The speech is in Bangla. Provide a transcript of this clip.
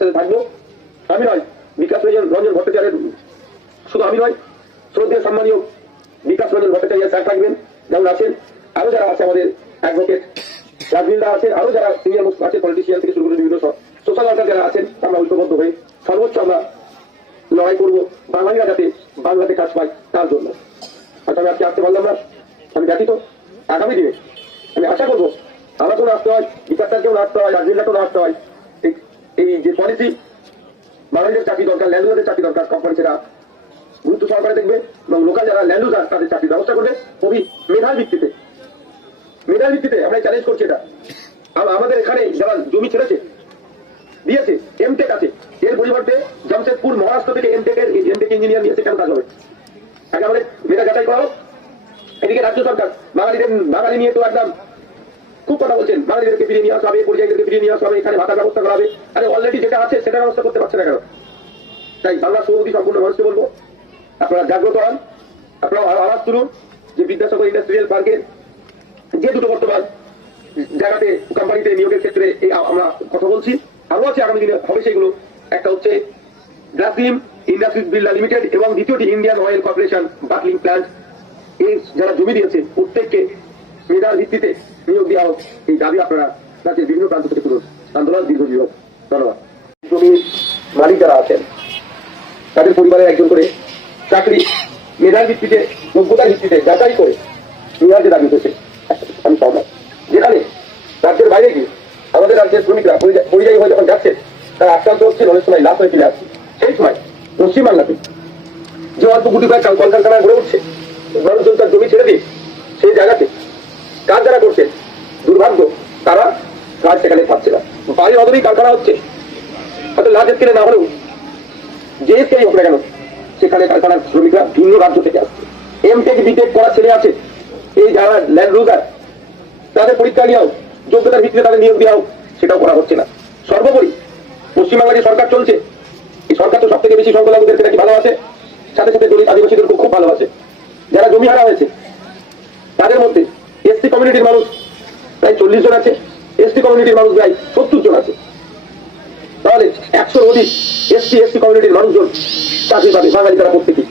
সাথে থাকব। আমি নয়, বিকাশ রঞ্জন রঞ্জন ভট্টাচার্যের শুধু আমি নয়, শ্রদ্ধেয় সম্মানীয় বিকাশ রঞ্জন ভট্টাচার্য স্যার থাকবেন, যেমন আছেন। আরও যারা আছে আমাদের অ্যাডভোকেট রাজবিন্দা আছেন, আরও যারা সিনিয়র আছে পলিটিশিয়ান থেকে শুরু করে বিভিন্ন সোশ্যাল ওয়ার্কার যারা আছেন আমরা ঐক্যবদ্ধ হয়ে সর্বোচ্চ আমরা লড়াই করব বাঙালিরা যাতে বাংলাতে কাজ পায় তার জন্য। হয়তো আমি আজকে আসতে পারলাম না। আমি ব্যতীত আগামী দিনে। আমি আশা করব, আমাকেও আসতে হয় বিকাশ স্যারকেও আসতে হয় রাজবিন্দাকেও আসতে হয়। পলিসি বাঙালিদের চাকরি দরকার ল্যান্ডলুজারদের চাকরি দরকার কোম্পানি সেটা গুরুত্ব সহকারে দেখবে এবং লোকাল যারা ল্যান্ডলুজার তাদের চাকরির ব্যবস্থা করবে খুবই মেধার ভিত্তিতে। মেধার ভিত্তিতে আমরা চ্যালেঞ্জ করছি এটা। আম- আমাদের এখানে যারা জমি ছেড়েছে, দিয়েছে এমটেক আছে, এর পরিবর্তে জামশেদপুর, মহারাষ্ট্র থেকে এমটেক এর এমটেক ইঞ্জিনিয়ার নিয়েছে কেন কাজ হবে আগে আমাদের মেধা যাচাই করা এদিকে রাজ্য সরকার, বাঙালিদের, বাঙালি নিয়ে তো একদম বলছেন, বাঙালিদেরকে ফিরিয়ে নিয়ে পরিযায়ীদেরকে ফিরিয়ে নিয়ে এখানে ভাতার ব্যবস্থা করা হবে। আরে অলরেডি যেটা আছে, সেটা ব্যবস্থা করতে পারছে না কেন? তাই বাংলা সম্পূর্ণ মানুষকে বলব, আপনারা জাগ্রত হন, আপনারা আওয়াজ যে বিদ্যাসাগর ইন্ডাস্ট্রিয়াল যে দুটো বর্তমান জায়গাতে কোম্পানিতে নিয়োগের ক্ষেত্রে এই আমরা কথা বলছি, আরও আছে আগামী দিনে, হবে সেগুলো। একটা হচ্ছে গ্রাসিম ইন্ডাস্ট্রিজ বিল্ডা লিমিটেড এবং দ্বিতীয়টি ইন্ডিয়ান অয়েল কর্পোরেশন বাকলিং প্ল্যান্ট এই যারা জমি দিয়েছে, প্রত্যেককে মেধার ভিত্তিতে নিয়োগ দেওয়া হোক, এই দাবি আপনারা রাজ্যের বিভিন্ন প্রান্ত থেকে তুলুন। আন্দোলন দীর্ঘজীবী হোক ধন্যবাদ। জমির মালিক যারা আছেন, তাদের পরিবারের একজন করে চাকরি, মেধার ভিত্তিতে, যোগ্যতার ভিত্তিতে যাচাই করে নেওয়ার যে দাবি উঠেছে আমি সহমত। যেখানে রাজ্যের বাইরে গিয়ে আমাদের রাজ্যের শ্রমিকরা পরিযায়ী হয়ে যখন যাচ্ছে তারা আক্রান্ত হচ্ছে, অনেক সময় লাভ হয়ে ফিরে আসছে। সেই সময় পশ্চিমবাংলাতে যে অল্প গুটি কয়েক কলকারখানা গড়ে উঠছে মানুষজন তার জমি ছেড়ে দিয়ে সেই জায়গাতে কাজ যারা করছে দুর্ভাগ্য তারা কাজ সেখানে পাচ্ছে না। বাড়ির অদরেই কারখানা হচ্ছে। হয়তো লাজের কিনে না হলেও যে স্থায়ী হোক না কেন, সেখানে কারখানার শ্রমিকরা ভিন্ন রাজ্য থেকে আসছে। এমটেক বিটেক করা ছেলে আছে, এই যারা ল্যান্ড রুজার তাদের পরীক্ষা হোক যোগ্যতার ভিত্তিতে তাদের নিয়োগ দেওয়া সেটাও করা হচ্ছে না। সর্বোপরি পশ্চিমবাংলার যে সরকার চলছে, এই সরকার তো সব থেকে বেশি সংখ্যালঘুদেরকে নাকি ভালোবাসে সাথে সাথে দলিত আদিবাসীদেরকে খুব ভালোবাসে যারা জমি হারা হয়েছে, তাদের মধ্যে এসসি কমিউনিটির মানুষ প্রায় চল্লিশ জন আছে। এসটি কমিউনিটির মানুষ প্রায় সত্তর জন আছে। তাহলে একশোর অধিক এসটি এসটি কমিউনিটির মানুষজন চাকরি পাবে, বাঙালি তারা প্রত্যেকেই।